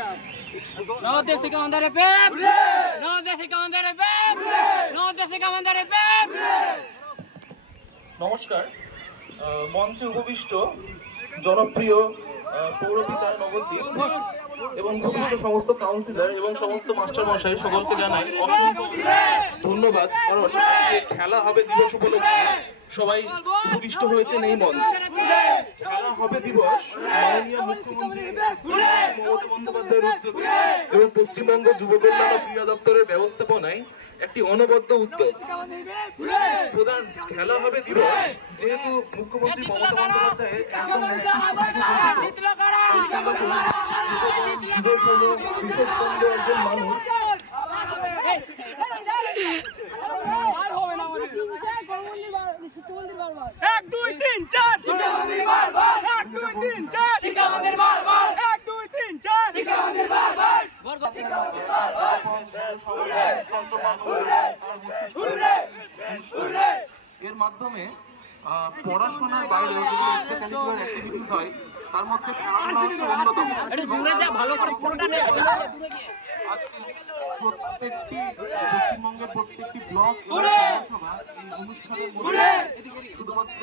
No deje que mandar el pep. No deje que mandar el pep. No deje que mandar el pep. নমস্কার। মঞ্চে উপবিষ্ট জনপ্রিয় পৌরপিতা নবদ্বীপ এবং উপবিষ্ট সমস্ত কাউন্সিলর এবং সমস্ত মাস্টার মশাই সকলকে জানাই অসংখ্য ধন্যবাদ, কারণ আজকে খেলা হবে দিবস উপলক্ষে সবাই উপবিষ্ট হয়েছেন এই মঞ্চে। খেলা হবে দিবস মাননীয় মুখ্যমন্ত্রী মমতা বন্দ্যোপাধ্যায়ের উদ্যোগে এবং পশ্চিমবঙ্গ যুব কল্যাণ ও ক্রীড়া দপ্তরের ব্যবস্থাপনায় একটি অনবদ্য উদ্যোগ। প্রধান খেলা হবে দিবস যেহেতু মুখ্যমন্ত্রী মমতা বন্দ্যোপাধ্যায় একজন মানুষ এক দুই তিন চার শিক্ষামন্ত্রী বারবার, এক দুই তিন চার শিক্ষামন্ত্রী বারবার, এক দুই তিন চার শিক্ষামন্ত্রী বারবার, এর মাধ্যমে পড়াশোনার বাইরে যেগুলো এক্সট্রা অ্যাক্টিভিটিস হয় তার মধ্যে খেলাধুলা হচ্ছে অন্যতম। প্রত্যেকটি পশ্চিমবঙ্গের প্রত্যেকটি ব্লক এবং পৌরসভা এই অনুষ্ঠানের মধ্যে শুধুমাত্র